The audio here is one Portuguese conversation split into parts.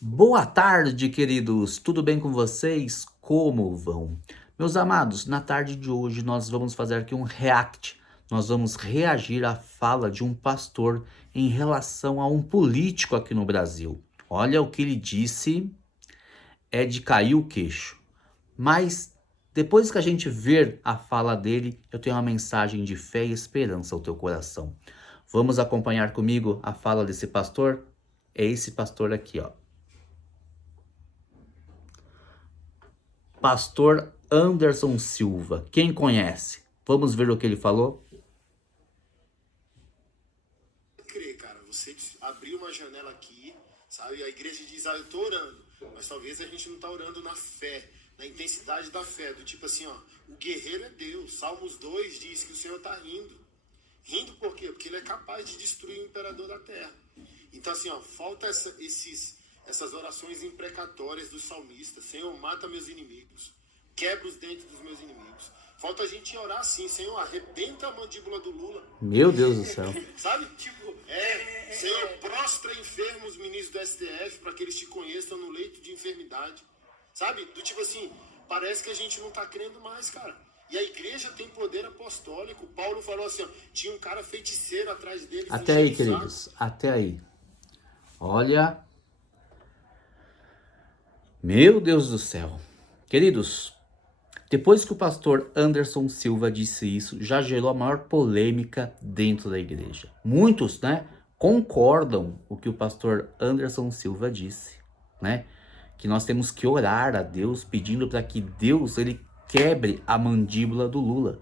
Boa tarde, queridos. Tudo bem com vocês? Como vão? Meus amados, na tarde de hoje nós vamos fazer aqui um react. Nós vamos reagir à fala de um pastor em relação a um político aqui no Brasil. Olha o que ele disse, é de cair o queixo. Mas depois que a gente ver a fala dele, eu tenho uma mensagem de fé e esperança ao teu coração. Vamos acompanhar comigo a fala desse pastor? É esse pastor aqui, ó. Pastor Anderson Silva. Quem conhece? Vamos ver o que ele falou? Crer, cara, você abriu uma janela aqui, sabe? A igreja diz, eu tô orando, mas talvez a gente não tá orando na fé, na intensidade da fé, do tipo assim, ó, o guerreiro é Deus. Salmos 2 diz que o Senhor tá rindo. Rindo por quê? Porque ele é capaz de destruir o imperador da terra. Então assim, ó, falta essas orações imprecatórias dos salmistas. Senhor, mata meus inimigos, quebra os dentes dos meus inimigos. Falta a gente orar assim, Senhor, arrebenta a mandíbula do Lula. Meu Deus do céu. Sabe? Tipo, Senhor, prostra enfermos ministros do STF para que eles te conheçam no leito de enfermidade. Sabe? Do tipo assim, parece que a gente não tá crendo mais, cara. E a igreja tem poder apostólico. Paulo falou assim, ó, tinha um cara feiticeiro atrás deles. Até aí, queridos. Até aí. Olha. Meu Deus do céu. Queridos, depois que o pastor Anderson Silva disse isso, já gerou a maior polêmica dentro da igreja. Muitos, concordam com o que o pastor Anderson Silva disse, que nós temos que orar a Deus pedindo para que Deus ele quebre a mandíbula do Lula,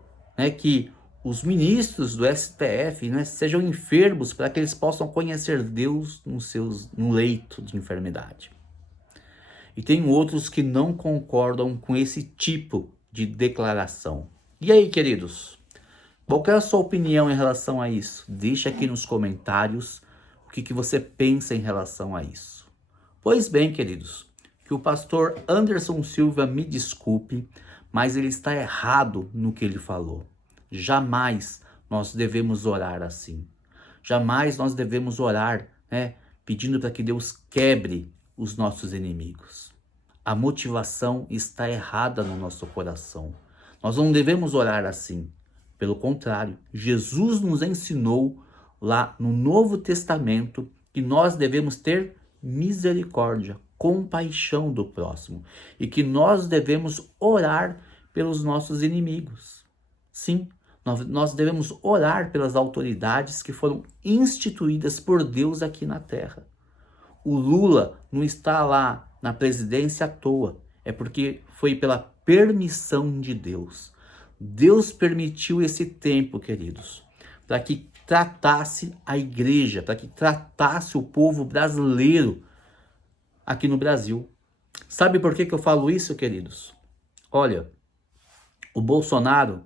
que os ministros do STF, sejam enfermos para que eles possam conhecer Deus no leito de enfermidade. E tem outros que não concordam com esse tipo de declaração. E aí, queridos? Qual é a sua opinião em relação a isso? Deixa aqui nos comentários o que você pensa em relação a isso. Pois bem, queridos, que o pastor Anderson Silva me desculpe, mas ele está errado no que ele falou. Jamais nós devemos orar assim. Jamais nós devemos orar, pedindo para que Deus quebre os nossos inimigos. A motivação está errada no nosso coração. Nós não devemos orar assim. Pelo contrário, Jesus nos ensinou lá no Novo Testamento que nós devemos ter misericórdia, compaixão do próximo e que nós devemos orar pelos nossos inimigos. Sim, nós devemos orar pelas autoridades que foram instituídas por Deus aqui na terra. O Lula não está lá na presidência à toa, é porque foi pela permissão de Deus. Deus permitiu esse tempo, queridos, para que tratasse a igreja, para que tratasse o povo brasileiro aqui no Brasil. Sabe por que eu falo isso, queridos? Olha, o Bolsonaro,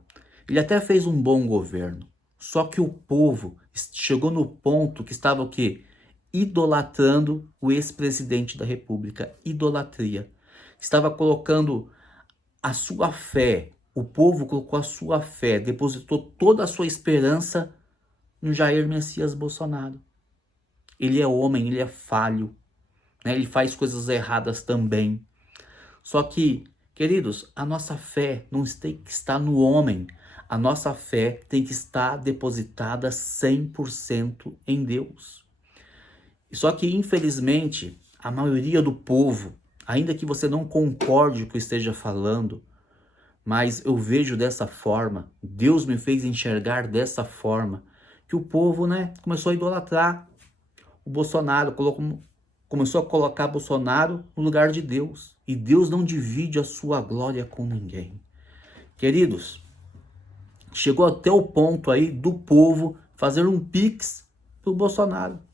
ele até fez um bom governo, só que o povo chegou no ponto que estava o quê? Idolatrando o ex-presidente da República, idolatria. Estava colocando a sua fé, o povo colocou a sua fé, depositou toda a sua esperança no Jair Messias Bolsonaro. Ele é homem, ele é falho, ele faz coisas erradas também. Só que, queridos, a nossa fé não tem que estar no homem, a nossa fé tem que estar depositada 100% em Deus. Só que, infelizmente, a maioria do povo, ainda que você não concorde com o que eu esteja falando, mas eu vejo dessa forma, Deus me fez enxergar dessa forma, que o povo, começou a idolatrar o Bolsonaro, começou a colocar Bolsonaro no lugar de Deus. E Deus não divide a sua glória com ninguém. Queridos, chegou até o ponto aí do povo fazer um pix pro Bolsonaro.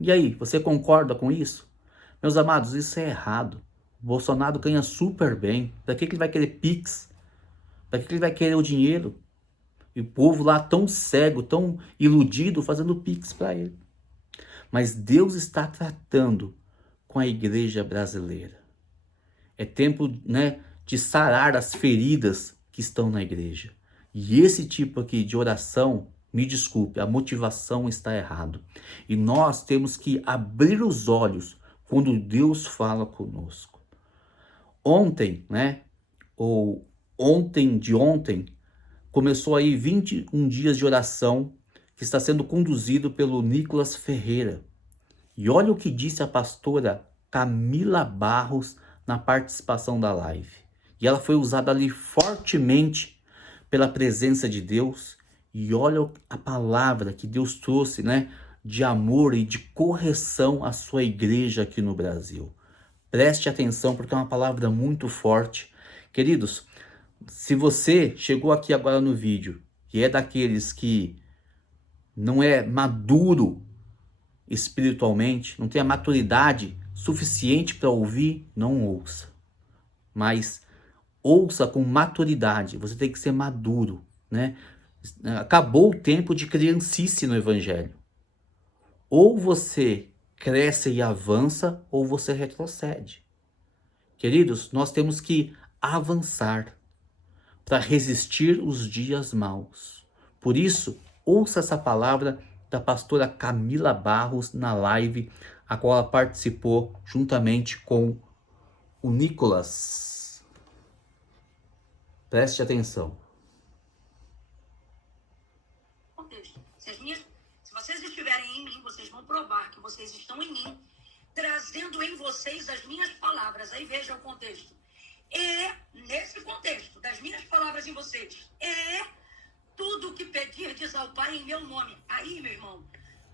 E aí, você concorda com isso? Meus amados, isso é errado. O Bolsonaro ganha super bem. Para que ele vai querer pix? Para que ele vai querer o dinheiro? E o povo lá tão cego, tão iludido, fazendo pix para ele. Mas Deus está tratando com a igreja brasileira. É tempo, de sarar as feridas que estão na igreja. E esse tipo aqui de oração, me desculpe, a motivação está errado. E nós temos que abrir os olhos quando Deus fala conosco. Ontem, né, ou ontem de ontem, começou aí 21 dias de oração que está sendo conduzido pelo Nicolas Ferreira. E olha o que disse a pastora Camila Barros na participação da live. E ela foi usada ali fortemente pela presença de Deus. E olha a palavra que Deus trouxe, né, de amor e de correção à sua igreja aqui no Brasil. Preste atenção porque é uma palavra muito forte. Queridos, se você chegou aqui agora no vídeo e é daqueles que não é maduro espiritualmente, não tem a maturidade suficiente para ouvir, não ouça. Mas ouça com maturidade, você tem que ser maduro, né? Acabou o tempo de criancice no evangelho. Ou você cresce e avança, ou você retrocede. Queridos, nós temos que avançar para resistir os dias maus. Por isso, ouça essa palavra da pastora Camila Barros na live, a qual ela participou juntamente com o Nicolas. Preste atenção. Se vocês estiverem em mim, vocês vão provar que vocês estão em mim, trazendo em vocês as minhas palavras. Aí veja o contexto. E, nesse contexto, das minhas palavras em vocês, tudo o que pedirdes ao Pai em meu nome. Aí, meu irmão,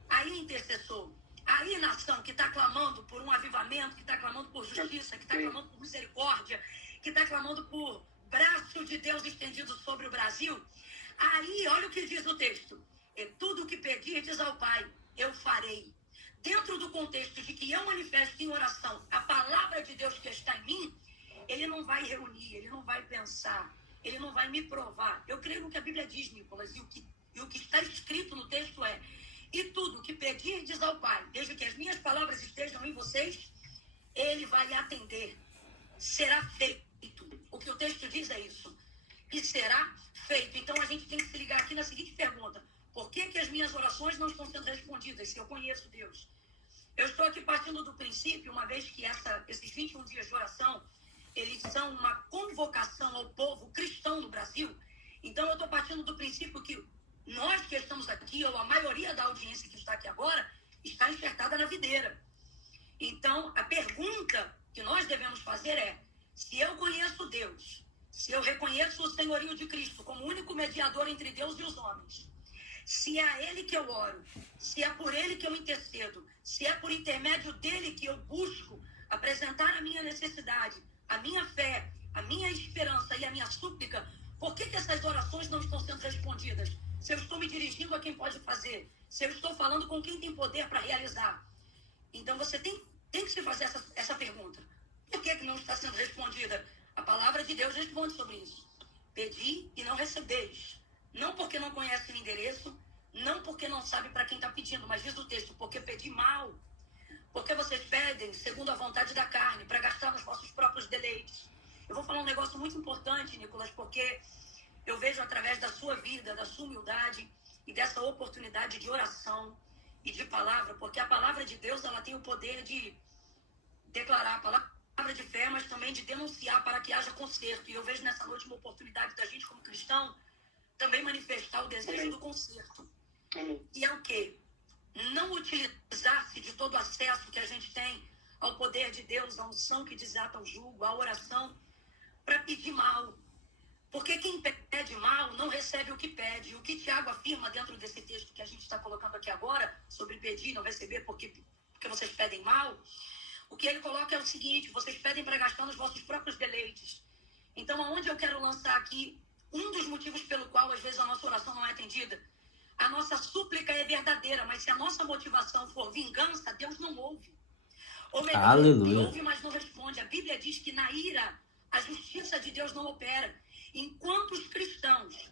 aí, intercessor, aí, nação que está clamando por um avivamento, que está clamando por justiça, que está clamando por misericórdia, que está clamando por braço de Deus estendido sobre o Brasil. Aí, olha o que diz o texto. E tudo o que pedirdes ao Pai, eu farei. Dentro do contexto de que eu manifesto em oração a palavra de Deus que está em mim, ele não vai reunir, ele não vai pensar, ele não vai me provar. Eu creio no que a Bíblia diz, Nicolas, e o que está escrito no texto é: e tudo que pedirdes ao Pai, desde que as minhas palavras estejam em vocês, ele vai atender. Será feito. O que o texto diz é isso. E será feito. Então a gente tem que se ligar aqui na seguinte pergunta: por que as minhas orações não estão sendo respondidas se eu conheço Deus? Eu estou aqui partindo do princípio, uma vez que esses 21 dias de oração, eles são uma convocação ao povo cristão no Brasil. Então eu estou partindo do princípio que nós que estamos aqui, ou a maioria da audiência que está aqui agora, está enxertada na videira. Então a pergunta que nós devemos fazer é: se eu conheço Deus, se eu reconheço o senhorio de Cristo como único mediador entre Deus e os homens, se é a Ele que eu oro, se é por Ele que eu intercedo, se é por intermédio dEle que eu busco apresentar a minha necessidade, a minha fé, a minha esperança e a minha súplica, por que essas orações não estão sendo respondidas? Se eu estou me dirigindo a quem pode fazer, se eu estou falando com quem tem poder para realizar. Então você tem que se fazer essa pergunta. Por que não está sendo respondida? A palavra de Deus responde sobre isso. Pedi e não recebeis. Não porque não conhece o endereço, não porque não sabe para quem está pedindo, mas diz o texto: porque pedi mal. Porque vocês pedem segundo a vontade da carne, para gastar nos vossos próprios deleites. Eu vou falar um negócio muito importante, Nicolas, porque eu vejo através da sua vida, da sua humildade e dessa oportunidade de oração e de palavra, porque a palavra de Deus, ela tem o poder de declarar a palavra de fé, mas também de denunciar para que haja conserto. E eu vejo nessa noite uma oportunidade da gente, como cristão, também manifestar o desejo do conserto. E é o quê? Não utilizar-se de todo o acesso que a gente tem ao poder de Deus, à unção que desata o jugo, à oração, para pedir mal. Porque quem pede mal não recebe o que pede. O que Tiago afirma dentro desse texto que a gente está colocando aqui agora, sobre pedir e não receber porque vocês pedem mal, o que ele coloca é o seguinte: vocês pedem para gastar nos vossos próprios deleites. Então, aonde eu quero lançar aqui um dos motivos pelo qual às vezes a nossa oração não é atendida? A nossa súplica é verdadeira, mas se a nossa motivação for vingança, Deus não ouve. Ou melhor, Aleluia. Ele ouve, mas não responde. A Bíblia diz que na ira, a justiça de Deus não opera. Enquanto os cristãos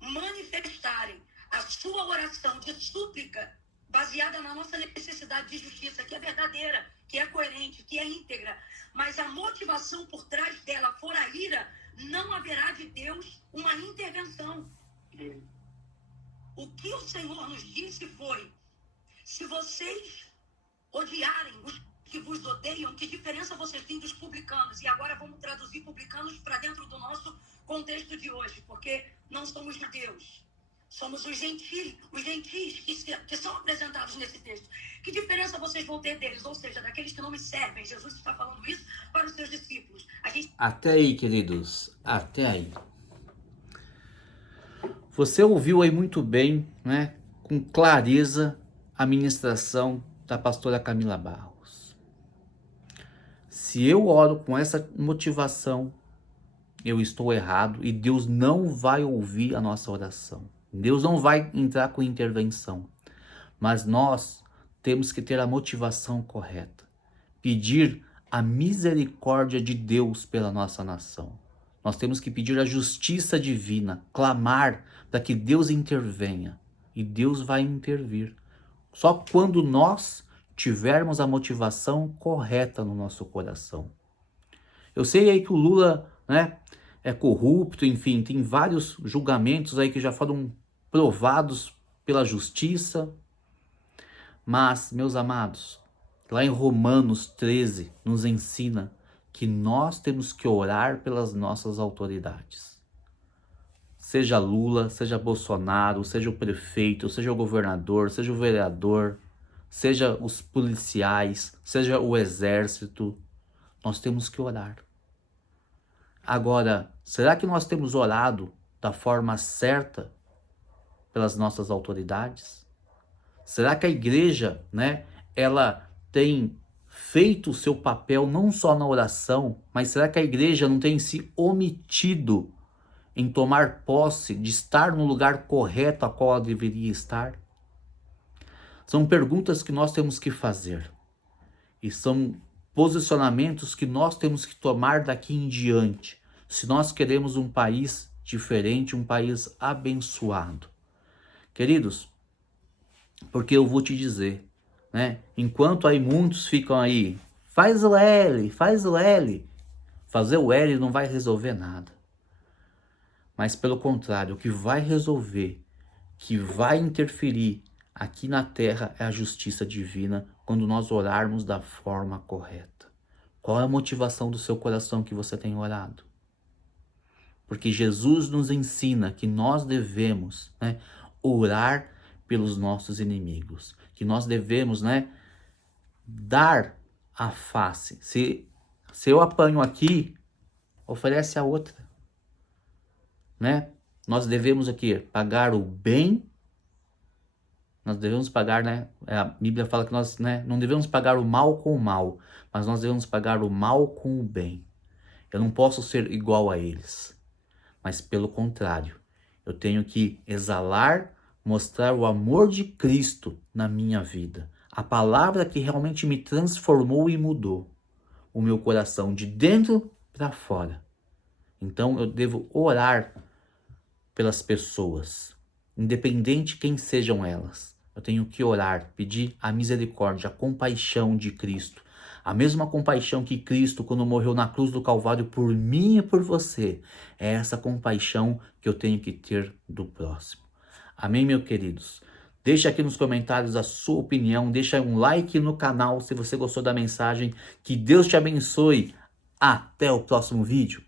manifestarem a sua oração de súplica, baseada na nossa necessidade de justiça, que é verdadeira, que é coerente, que é íntegra, mas a motivação por trás dela for a ira, não haverá de Deus uma intervenção. O que o Senhor nos disse foi: se vocês odiarem os que vos odeiam, diferença vocês têm dos publicanos? E agora vamos traduzir publicanos para dentro do nosso contexto de hoje, porque não somos judeus. Somos os gentis que são apresentados nesse texto. Que diferença vocês vão ter deles? Ou seja, daqueles que não me servem. Jesus está falando isso para os seus discípulos. Até aí, queridos. Até aí. Você ouviu aí muito bem, né? Com clareza, a ministração da pastora Camila Barros. Se eu oro com essa motivação, eu estou errado e Deus não vai ouvir a nossa oração. Deus não vai entrar com intervenção, mas nós temos que ter a motivação correta, pedir a misericórdia de Deus pela nossa nação. Nós temos que pedir a justiça divina, clamar para que Deus intervenha, e Deus vai intervir. Só quando nós tivermos a motivação correta no nosso coração. Eu sei aí que o Lula, né, é corrupto, enfim, tem vários julgamentos aí que já foram provados pela justiça. Mas, meus amados, lá em Romanos 13 nos ensina que nós temos que orar pelas nossas autoridades. Seja Lula, seja Bolsonaro, seja o prefeito, seja o governador, seja o vereador, seja os policiais, seja o exército, nós temos que orar. Agora, será que nós temos orado da forma certa pelas nossas autoridades? Será que a igreja, né, ela tem feito o seu papel não só na oração, mas será que a igreja não tem se omitido em tomar posse de estar no lugar correto a qual ela deveria estar? São perguntas que nós temos que fazer e são posicionamentos que nós temos que tomar daqui em diante, se nós queremos um país diferente, um país abençoado. Queridos, porque eu vou te dizer, né? Enquanto aí muitos ficam aí, faz o L, fazer o L não vai resolver nada. Mas pelo contrário, o que vai resolver, que vai interferir aqui na terra é a justiça divina quando nós orarmos da forma correta. Qual é a motivação do seu coração que você tem orado? Porque Jesus nos ensina que nós devemos, né, orar pelos nossos inimigos, que nós devemos, né, dar a face. Se eu apanho aqui, oferece a outra, né? Nós devemos aqui pagar o bem, nós devemos pagar, né? A Bíblia fala que nós, né, não devemos pagar o mal com o mal, mas nós devemos pagar o mal com o bem. Eu não posso ser igual a eles, mas pelo contrário, eu tenho que exalar, mostrar o amor de Cristo na minha vida. A palavra que realmente me transformou e mudou o meu coração de dentro para fora. Então eu devo orar pelas pessoas, independente quem sejam elas. Eu tenho que orar, pedir a misericórdia, a compaixão de Cristo. A mesma compaixão que Cristo, quando morreu na cruz do Calvário por mim e por você, é essa compaixão que eu tenho que ter do próximo. Amém, meus queridos? Deixa aqui nos comentários a sua opinião, deixa um like no canal se você gostou da mensagem. Que Deus te abençoe. Até o próximo vídeo.